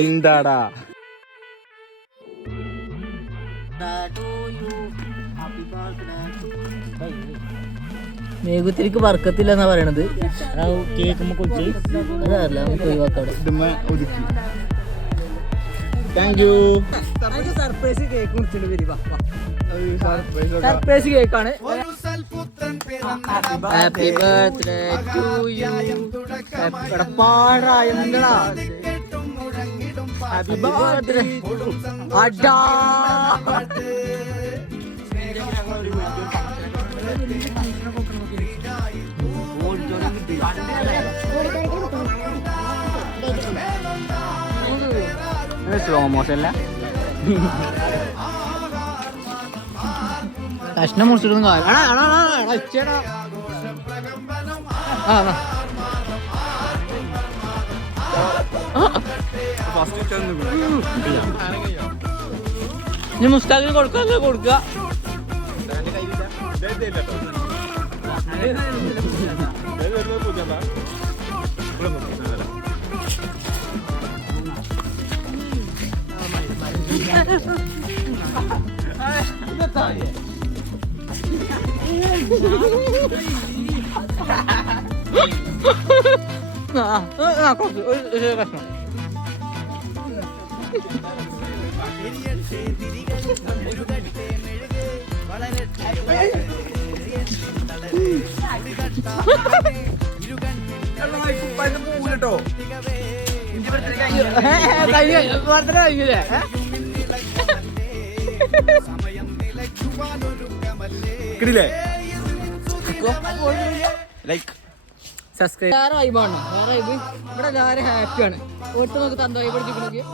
എന്താടാ മേഘത്തിരിക്ക് വർക്കത്തില്ല എന്നാ പറയണത്. കേക്കുമ്പോ കുളിച്ച് അതല്ല നമുക്ക് ഒഴിവാക്കാം. ഒതുക്കി. Thank you. സർപ്രൈസ് കേക്ക് മുറിച്ചിട്ട് സർപ്രൈസ് കേക്കാണ്. Happy birthday to you. പാടായടാ ഹാപ്പി ബർത്ത്ഡേ. അടാ സ്ലോ മോഷനല്ല, കഷ്ണം മുറിച്ചിട്ടൊന്നും ഇനി മുസ്താഖിന് കൊടുക്കുക. കഷ്ണം സബ്സ്ക്രൈബ്. വേറെ വൈബാണ്, വേറെ വൈബ്. ഇവിടെ എല്ലാവരും ഹാപ്പിയാണ്. ഒട്ട് നോക്കി തന്ത വൈബ് നോക്കിയാ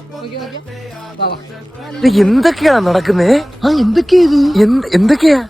എന്തൊക്കെയാണ് നടക്കുന്നേ? എന്തൊക്കെയാ ഇത്? എന്തൊക്കെയാ